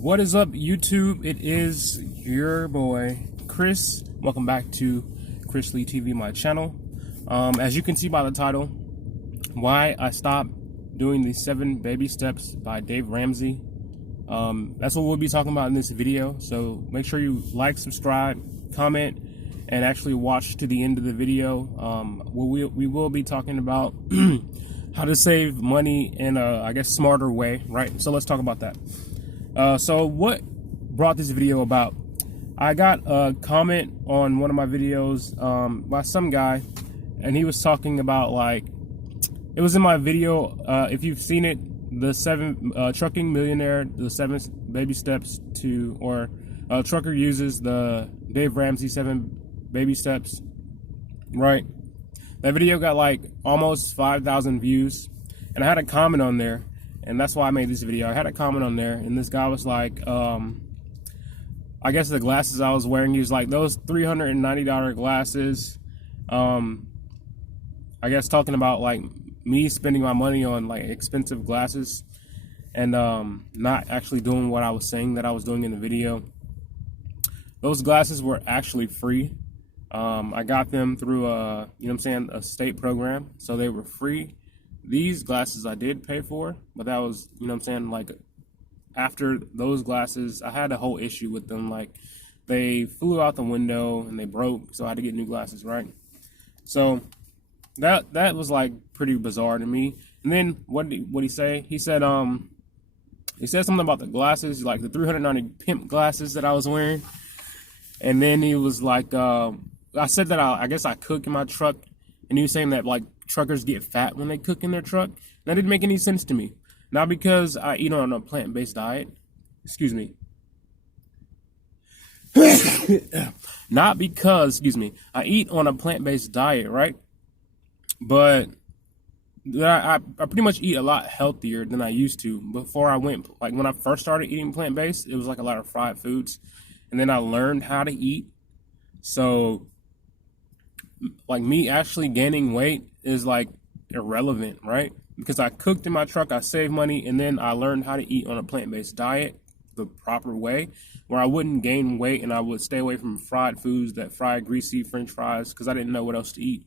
What is up, YouTube? It is your boy Chris. Welcome back to ChrisLeeTV, my channel. As you can see by the title, why I stopped doing the 7 baby steps by Dave Ramsey. That's what we'll be talking about in this video. So make sure you like, subscribe, comment, and actually watch to the end of the video. We will be talking about how to save money in a, I guess, smarter way, right? So let's talk about that. So what brought this video about? I got a comment on one of my videos by some guy, and he was talking about, like, it was in my video, if you've seen it, the 7 trucking millionaire, the 7 baby steps to, or trucker uses the Dave Ramsey 7 baby steps, right? That video got like almost 5,000 views, and I had a comment on there. And that's why I made this video. I had a comment on there, and this guy was like, I guess the glasses I was wearing, he was like, those $390 glasses, I guess talking about like me spending my money on like expensive glasses and not actually doing what I was saying that I was doing in the video. Those glasses were actually free. I got them through a, you know what I'm saying, a state program, so they were free. These glasses I did pay for, but that was, you know what I'm saying, like, after those glasses, I had a whole issue with them. Like, they flew out the window and they broke, so I had to get new glasses, right? So that was like pretty bizarre to me. And then what did he say? He said something about the glasses, like the 390 pimp glasses that I was wearing. And then he was like, I said that I guess I cook in my truck, and he was saying that like truckers get fat when they cook in their truck. That didn't make any sense to me. Not because I eat on a plant-based diet. Excuse me. Not because, excuse me, I eat on a plant-based diet, right? But I pretty much eat a lot healthier than I used to. Before I went, like when I first started eating plant-based, it was like a lot of fried foods. And then I learned how to eat. So, like, me actually gaining weight is like irrelevant, right? Because I cooked in my truck, I saved money, and then I learned how to eat on a plant-based diet the proper way, where I wouldn't gain weight and I would stay away from fried foods, that fried greasy French fries, because I didn't know what else to eat.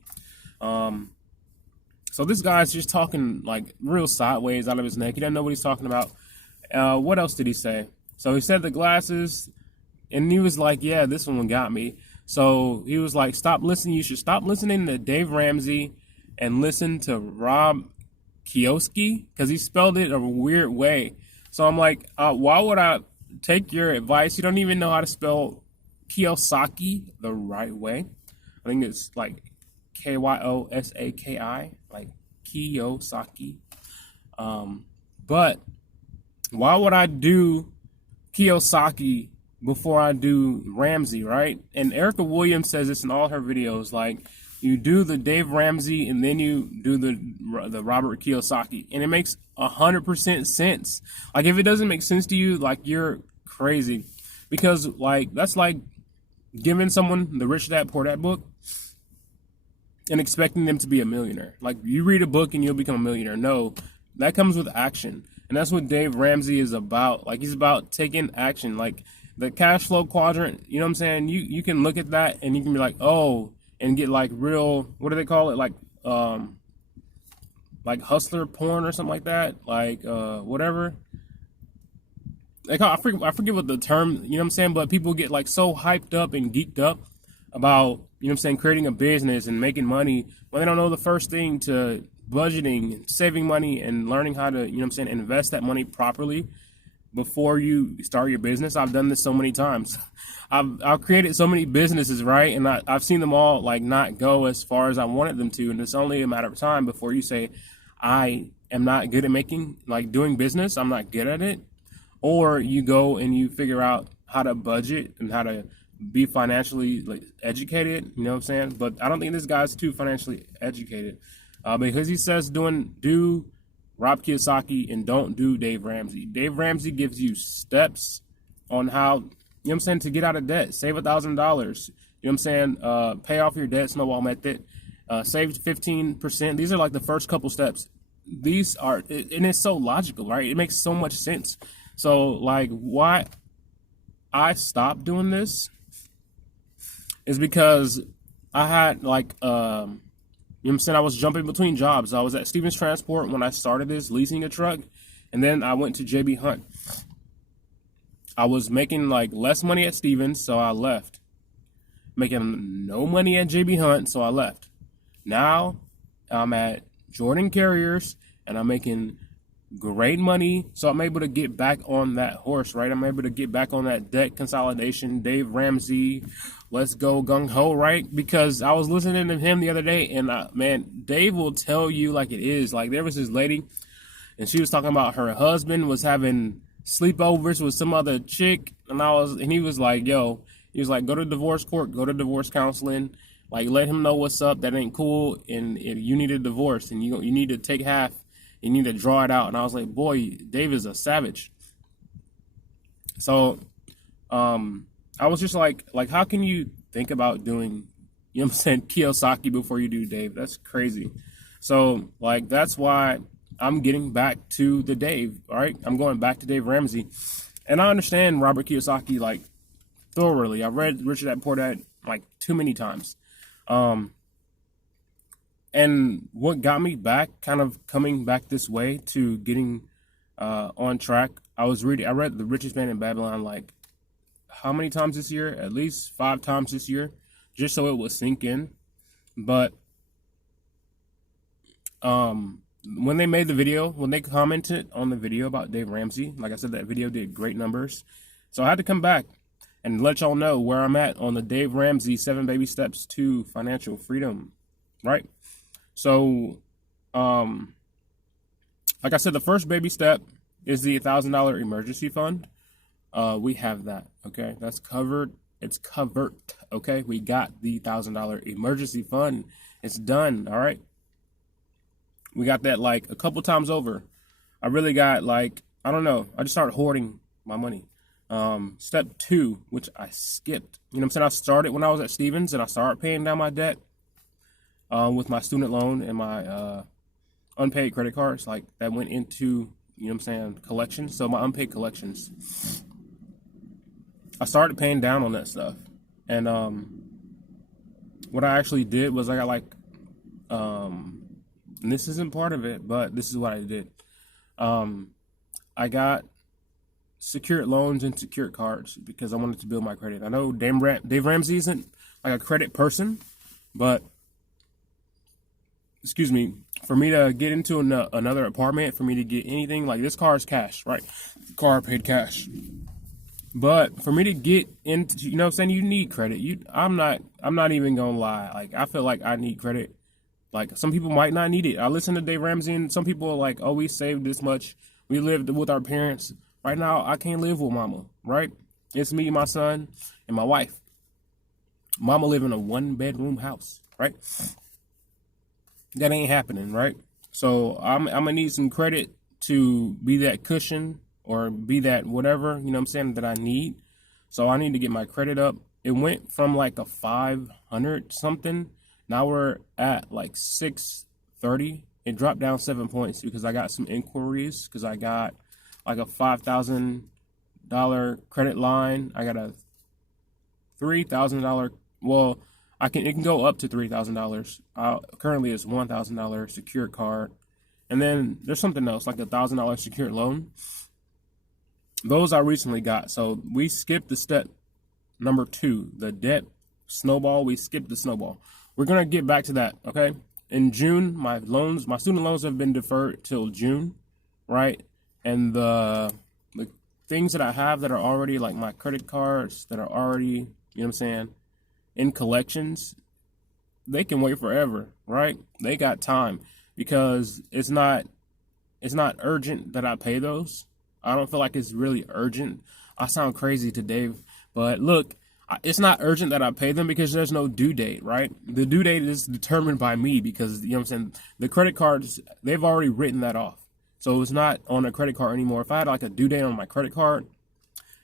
So this guy's just talking like real sideways out of his neck. He doesn't know what he's talking about. What else did he say? So he said the glasses, and he was like, yeah, this one got me. So he was like, stop listening. You should stop listening to Dave Ramsey and listen to Kiyosaki, because he spelled it a weird way. So I'm like, why would I take your advice? You don't even know how to spell Kiyosaki the right way. I think it's like Kyosaki, like Kiyosaki. But why would I do Kiyosaki before I do Ramsey, right? And Erica Williams says this in all her videos, like, you do the Dave Ramsey and then you do the Robert Kiyosaki, and it makes 100% sense. Like, if it doesn't make sense to you, like, you're crazy, because like that's like giving someone the Rich Dad Poor Dad book and expecting them to be a millionaire. Like, you read a book and you'll become a millionaire. No, that comes with action, and that's what Dave Ramsey is about. Like, he's about taking action. Like, the cash flow quadrant, you know what I'm saying? You can look at that and you can be like, oh, and get like real, what do they call it? Like hustler porn or something like that. Like, whatever. I forget what the term, you know what I'm saying? But people get like so hyped up and geeked up about, you know what I'm saying, creating a business and making money, when they don't know the first thing to budgeting, saving money, and learning how to, you know what I'm saying, invest that money properly before you start your business. I've done this so many times. I've created so many businesses, right? And I've seen them all like not go as far as I wanted them to. And it's only a matter of time before you say, I am not good at doing business. I'm not good at it. Or you go and you figure out how to budget and how to be financially educated, you know what I'm saying? But I don't think this guy's too financially educated, because he says do Rob Kiyosaki and don't do Dave Ramsey. Dave Ramsey gives you steps on how, you know what I'm saying, to get out of debt. Save $1,000. You know what I'm saying? Pay off your debt, snowball method. Save 15%. These are like the first couple steps. These are, and it's so logical, right? It makes so much sense. So like why I stopped doing this is because I had like you know what I'm saying, I was jumping between jobs. I was at Stevens Transport when I started this, leasing a truck, and then I went to JB Hunt. I was making like less money at Stevens, so I left. Making no money at JB Hunt, so I left. Now I'm at Jordan Carriers and I'm making great money, so I'm able to get back on that horse, right? I'm able to get back on that debt consolidation, Dave Ramsey, let's go gung ho, right? Because I was listening to him the other day, and man, Dave will tell you like it is. Like there was this lady, and she was talking about her husband was having sleepovers with some other chick, and he was like, yo, he was like, go to divorce court, go to divorce counseling. Like, let him know what's up. That ain't cool. And if you need a divorce, and you need to take half. You need to draw it out. And I was like, boy, Dave is a savage. So, I was just like, how can you think about doing, you know what I'm saying, Kiyosaki before you do Dave? That's crazy. So, like, that's why I'm getting back to the Dave. All right, I'm going back to Dave Ramsey, and I understand Robert Kiyosaki like thoroughly. I've read Rich Dad Poor Dad like too many times. And what got me back, kind of coming back this way to getting on track, I read The Richest Man in Babylon like how many times this year? At least 5 times this year, just so it would sink in. But when they made the video, when they commented on the video about Dave Ramsey, like I said, that video did great numbers. So I had to come back and let y'all know where I'm at on the Dave Ramsey 7 Baby Steps to Financial Freedom, right? So, like I said, the first baby step is the $1,000 emergency fund. We have that, okay? That's covered. It's covered, okay? We got the $1,000 emergency fund. It's done, all right? We got that like a couple times over. I really got like, I don't know. I just started hoarding my money. Step 2, which I skipped. You know what I'm saying? I started when I was at Stevens, and I started paying down my debt with my student loan and my unpaid credit cards. Like that went into, you know what I'm saying, collections. So my unpaid collections, I started paying down on that stuff. And what I actually did was I got like, and this isn't part of it, but this is what I did. I got secured loans and secured cards because I wanted to build my credit. I know Dave Ramsey isn't like a credit person, but excuse me, for me to get into another apartment, for me to get anything, like this car is cash, right? The car paid cash. But for me to get into, you know what I'm saying, you need credit. I'm not even gonna lie. Like I feel like I need credit. Like some people might not need it. I listen to Dave Ramsey, and some people are like, oh, we saved this much. We lived with our parents. Right now, I can't live with mama, right? It's me, my son, and my wife. Mama live in a 1-bedroom house, right? That ain't happening, right? So I'm gonna need some credit to be that cushion or be that whatever, you know what I'm saying, that I need. So I need to get my credit up. It went from like a 500 something. Now we're at like 630. It dropped down 7 points because I got some inquiries, because I got like a $5,000 credit line. I got a $3,000. Well, it can go up to $3,000. Currently it's $1,000 secured card, and then there's something else like a $1,000 secured loan. Those I recently got. So we skipped the step number 2, the debt snowball. We skipped the snowball. We're gonna get back to that, okay? In June, my student loans have been deferred till June, right? And the things that I have that are already like my credit cards that are already, you know what I'm saying, in collections, they can wait forever, right? They got time because it's not urgent that I pay those. I don't feel like it's really urgent. I sound crazy to Dave, but look, it's not urgent that I pay them because there's no due date, right? The due date is determined by me because, you know what I'm saying, the credit cards, they've already written that off. So it's not on a credit card anymore. If I had like a due date on my credit card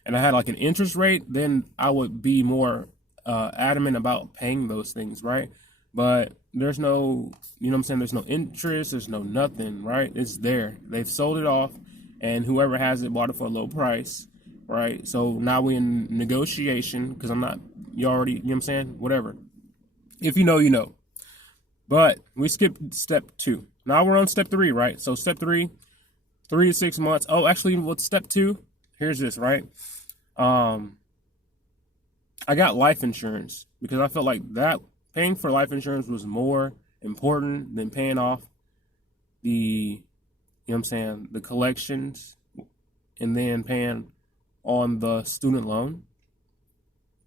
and I had like an interest rate, then I would be more adamant about paying those things, right? But there's no, you know what I'm saying, there's no interest, there's no nothing, right? It's there. They've sold it off, and whoever has it bought it for a low price, right? So now we're in negotiation because I'm not, you already, you know what I'm saying? Whatever. If you know, you know. But we skipped step 2. Now we're on step 3, right? So step 3, 3 to 6 months. Oh, actually, with step 2, here's this, right? I got life insurance because I felt like that paying for life insurance was more important than paying off the, you know what I'm saying, the collections and then paying on the student loan.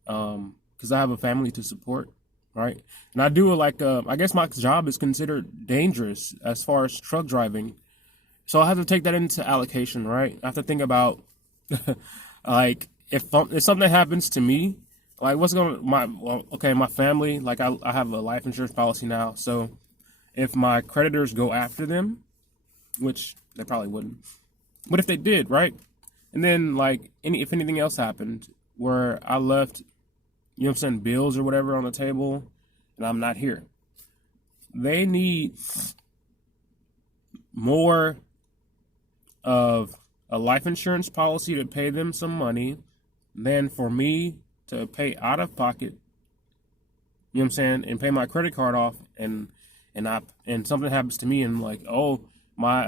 Because I have a family to support, right? And I do like, I guess my job is considered dangerous as far as truck driving. So I have to take that into allocation, right? I have to think about, like, if something happens to me, like what's going to, my family, like I have a life insurance policy now. So if my creditors go after them, which they probably wouldn't, but if they did, right? And then like if anything else happened where I left, you know what I'm saying, bills or whatever on the table and I'm not here, they need more of a life insurance policy to pay them some money than for me to pay out of pocket, you know what I'm saying, and pay my credit card off and something happens to me and like, oh, my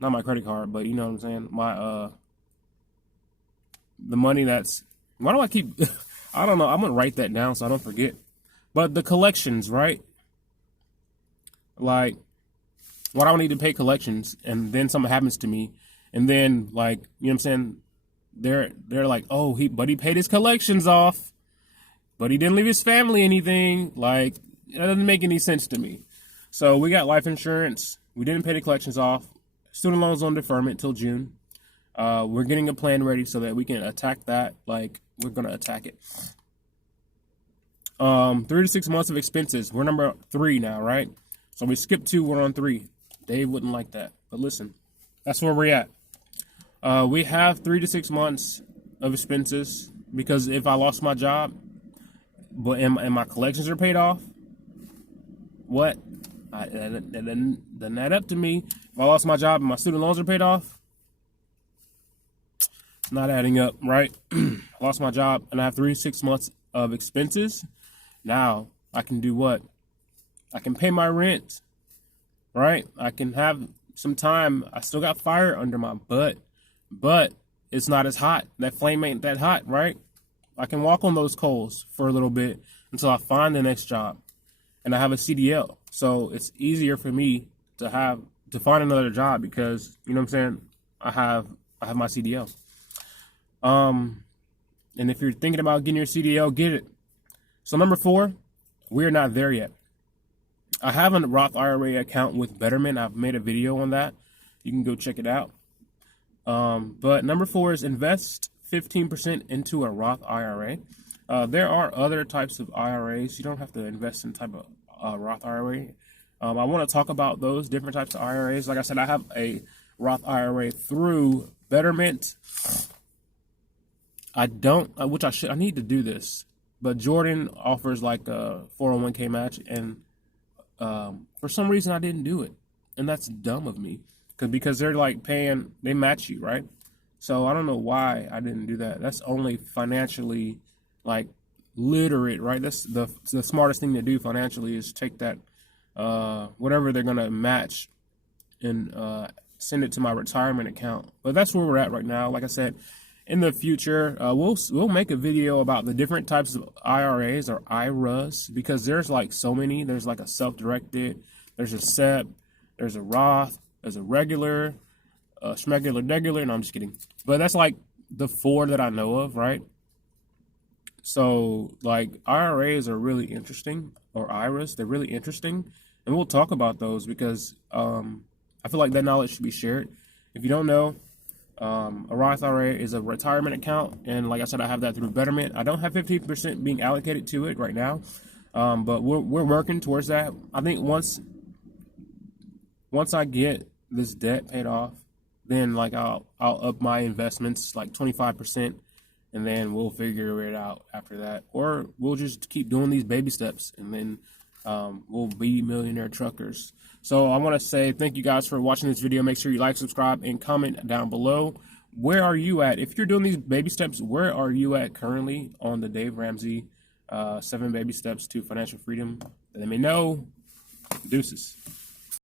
not my credit card, but you know what I'm saying, my the money that's, why do I keep I don't know, I'm gonna write that down so I don't forget. But the collections, right? Like, why do I need to pay collections and then something happens to me and then like, you know what I'm saying, they're like, oh, he paid his collections off, but he didn't leave his family anything. Like, that doesn't make any sense to me. So we got life insurance. We didn't pay the collections off. Student loans on deferment till June. We're getting a plan ready so that we can attack that. Like, we're going to attack it. 3 to 6 months of expenses. We're number 3 now, right? So we skipped 2, we're on 3. Dave wouldn't like that. But listen, that's where we're at. We have 3 to 6 months of expenses because if I lost my job, but and my collections are paid off, what? That doesn't add up to me. If I lost my job and my student loans are paid off, it's not adding up, right? I lost my job and I have 3 to 6 months of expenses. Now I can do what? I can pay my rent, right? I can have some time. I still got fire under my butt, but it's not as hot. That flame ain't that hot, right? I can walk on those coals for a little bit until I find the next job. And I have a CDL. So it's easier for me to find another job because, you know what I'm saying, I have my CDL. And if you're thinking about getting your CDL, get it. So number 4, we're not there yet. I have a Roth IRA account with Betterment. I've made a video on that. You can go check it out. But number 4 is invest 15% into a Roth IRA. There are other types of IRAs. You don't have to invest in type of Roth IRA. I want to talk about those different types of IRAs. Like I said, I have a Roth IRA through Betterment. I don't, which I need to do this. But Jordan offers like a 401k match, and for some reason I didn't do it, and that's dumb of me, because they're like paying, they match you, right? So I don't know why I didn't do that. That's only financially like literate, right? That's the smartest thing to do financially is take that whatever they're gonna match and send it to my retirement account. But that's where we're at right now. Like I said, in the future, we'll make a video about the different types of IRAs or IRAs, because there's like so many. There's like a self-directed, there's a SEP, there's a Roth, there's a regular, schmegular, degular. No, I'm just kidding. But that's like the 4 that I know of, right? So like IRAs are really interesting, or IRAs, they're really interesting, and we'll talk about those because I feel like that knowledge should be shared. If you don't know, a Roth IRA is a retirement account, and like I said, I have that through Betterment. I don't have 15% being allocated to it right now, but we're working towards that. I think once I get this debt paid off, then like I'll up my investments like 25%, and then we'll figure it out after that, or we'll just keep doing these baby steps, and then will be millionaire truckers. So I want to say thank you guys for watching this video. Make sure you like, subscribe, and comment down below. Where are you at? If you're doing these baby steps, where are you at currently on the Dave Ramsey 7 baby steps to financial freedom? Let me know. Deuces.